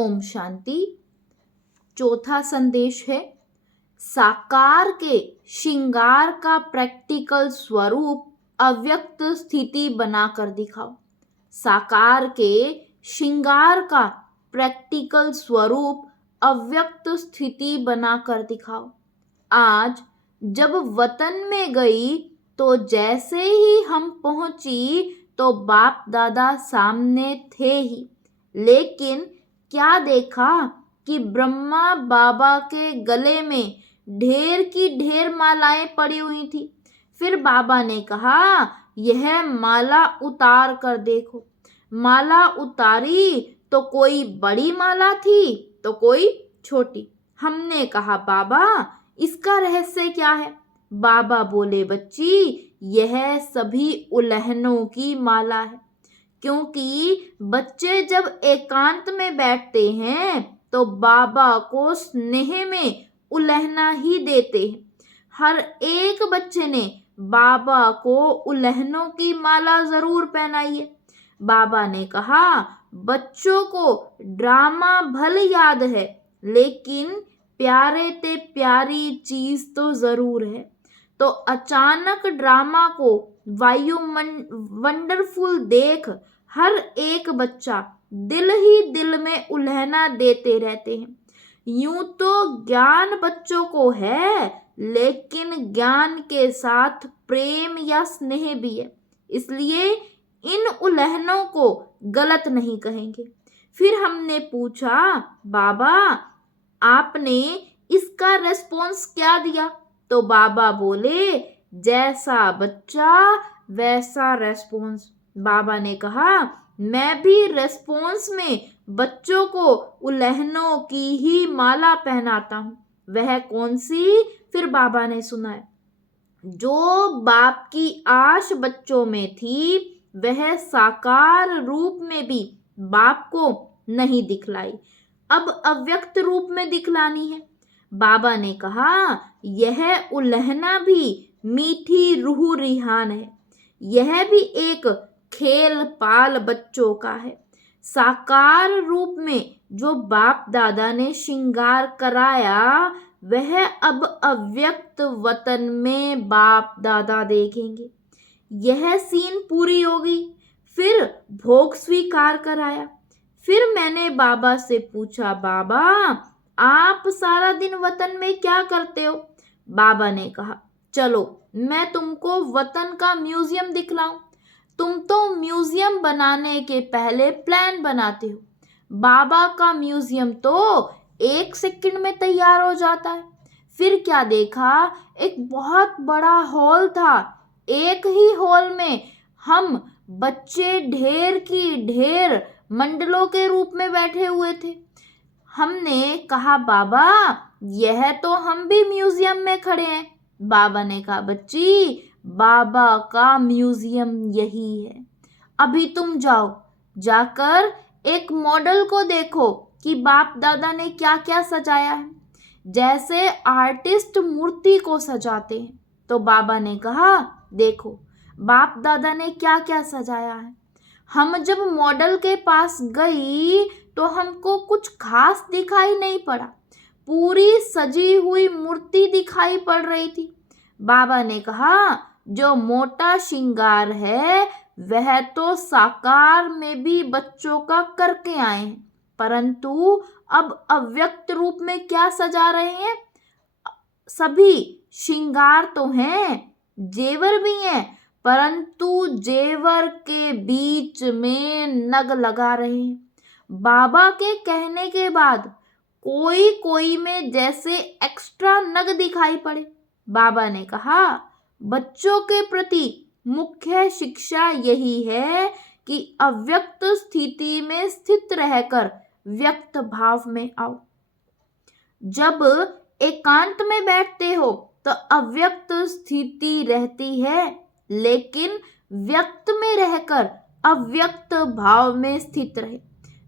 ओम शांति। चौथा संदेश है, साकार के श्रृंगार का प्रैक्टिकल स्वरूप अव्यक्त स्थिति बनाकर दिखाओ। साकार के श्रृंगार का प्रैक्टिकल स्वरूप अव्यक्त स्थिति बनाकर दिखाओ। आज जब वतन में गई तो जैसे ही हम पहुंची तो बाप दादा सामने थे ही, लेकिन क्या देखा कि ब्रह्मा बाबा के गले में ढेर की ढेर मालाएं पड़ी हुई थी। फिर बाबा ने कहा, यह माला उतार कर देखो। माला उतारी तो कोई बड़ी माला थी तो कोई छोटी। हमने कहा, बाबा इसका रहस्य क्या है? बाबा बोले, बच्ची यह सभी उल्हनों की माला है, क्योंकि बच्चे जब एकांत में बैठते हैं तो बाबा को स्नेह में उल्हना ही देते हैं। हर एक बच्चे ने बाबा को उल्हनों की माला जरूर पहनाई है। बाबा ने कहा, बच्चों को ड्रामा भले याद है, लेकिन प्यारे ते प्यारी चीज तो जरूर है। तो अचानक ड्रामा को वंडरफुल देख हर एक बच्चा दिल ही दिल में उल्हना देते रहते हैं। यूं तो ज्ञान बच्चों को है, लेकिन ज्ञान के साथ प्रेम या स्नेह भी है, इसलिए इन उल्हनों को गलत नहीं कहेंगे। फिर हमने पूछा, बाबा आपने इसका रेस्पॉन्स क्या दिया? तो बाबा बोले, जैसा बच्चा वैसा रेस्पॉन्स। बाबा ने कहा, मैं भी रेस्पॉन्स में बच्चों को उल्हनों की ही माला पहनाता हूँ। वह कौन सी? फिर बाबा ने सुनाया, जो बाप की आश बच्चों में थी वह साकार रूप में भी बाप को नहीं दिखलाई, अब अव्यक्त रूप में दिखलानी है। बाबा ने कहा, यह उल्हना भी मीठी रूह रिहान है, यह भी एक खेल पाल बच्चों का है। साकार रूप में जो बाप दादा ने श्रृंगार कराया वह अब अव्यक्त वतन में बाप दादा देखेंगे। यह सीन पूरी होगी। फिर भोग स्वीकार कराया। फिर मैंने बाबा से पूछा, बाबा आप सारा दिन वतन में क्या करते हो? बाबा ने कहा, चलो मैं तुमको वतन का म्यूजियम दिखलाऊं। तुम तो म्यूजियम बनाने के पहले प्लान बनाते हो। बाबा का म्यूजियम तो 1 सेकंड में तैयार हो जाता है। फिर क्या देखा, एक बहुत बड़ा हॉल था। एक ही हॉल में हम बच्चे ढेर की ढेर मंडलों के रूप में बैठे हुए थे। हमने कहा, बाबा यह तो हम भी म्यूजियम में खड़े हैं। बाबा ने कहा, बच्ची बाबा का म्यूजियम यही है। अभी तुम जाओ, जाकर एक मॉडल को देखो कि बाप दादा ने क्या क्या सजाया है, जैसे आर्टिस्ट मूर्ति को सजाते हैं। तो बाबा ने कहा, देखो बाप दादा ने क्या क्या सजाया है। हम जब मॉडल के पास गई तो हमको कुछ खास दिखाई नहीं पड़ा, पूरी सजी हुई मूर्ति दिखाई पड़ रही थी। बाबा ने कहा, जो मोटा श्रृंगार है वह तो साकार में भी बच्चों का करके आए हैं, परंतु अब अव्यक्त रूप में क्या सजा रहे हैं? सभी श्रृंगार तो हैं, जेवर भी हैं, परंतु जेवर के बीच में नग लगा रहे हैं। बाबा के कहने के बाद कोई कोई में जैसे एक्स्ट्रा नग दिखाई पड़े। बाबा ने कहा, बच्चों के प्रति मुख्य शिक्षा यही है कि अव्यक्त स्थिति में स्थित रहकर व्यक्त भाव में आओ। जब एकांत में बैठते हो तो अव्यक्त स्थिति रहती है, लेकिन व्यक्त में रहकर अव्यक्त भाव में स्थित रहे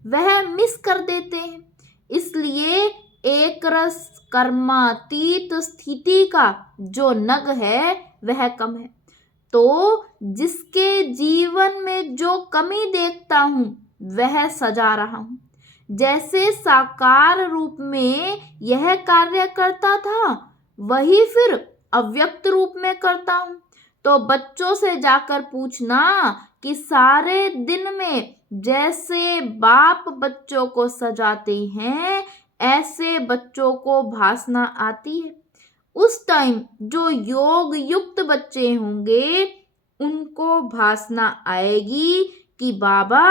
वह मिस कर देते हैं। इसलिए एक रस कर्मातीत स्थिति का जो नग है वह कम है। तो जिसके जीवन में जो कमी देखता हूँ वह सजा रहा हूँ, जैसे साकार रूप में यह कार्य करता था वही फिर अव्यक्त रूप में करता हूं। तो बच्चों से जाकर पूछना कि सारे दिन में जैसे बाप बच्चों को सजाते हैं ऐसे बच्चों को भासना आती है। उस टाइम जो योग युक्त बच्चे होंगे उनको भासना आएगी कि बाबा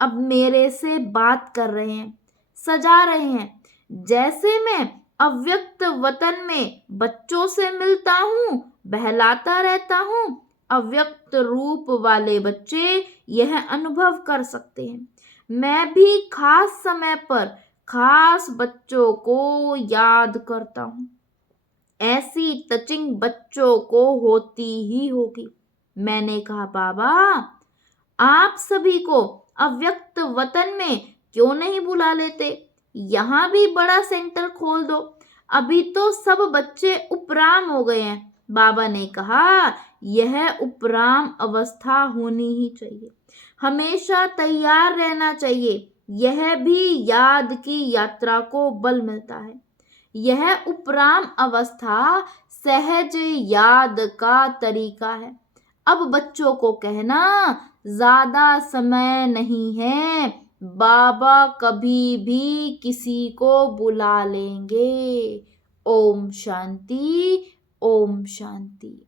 अब मेरे से बात कर रहे हैं, सजा रहे हैं। जैसे मैं अव्यक्त वतन में बच्चों से मिलता हूँ, बहलाता रहता हूँ, अव्यक्त रूप वाले बच्चे यह अनुभव कर सकते हैं। मैं भी खास समय पर खास बच्चों को याद करता हूँ। ऐसी टचिंग बच्चों को होती ही होगी। मैंने कहा बाबा आप सभी को अव्यक्त वतन में क्यों नहीं बुला लेते, यहाँ भी बड़ा सेंटर खोल दो। अभी तो सब बच्चे उपराम हो गए हैं। बाबा ने कहा यह उपराम अवस्था होनी ही चाहिए, हमेशा तैयार रहना चाहिए। यह भी याद की यात्रा को बल मिलता है। यह उपराम अवस्था सहज याद का तरीका है। अब बच्चों को कहना ज्यादा समय नहीं है, बाबा कभी भी किसी को बुला लेंगे। ओम शांति, ओम शांति।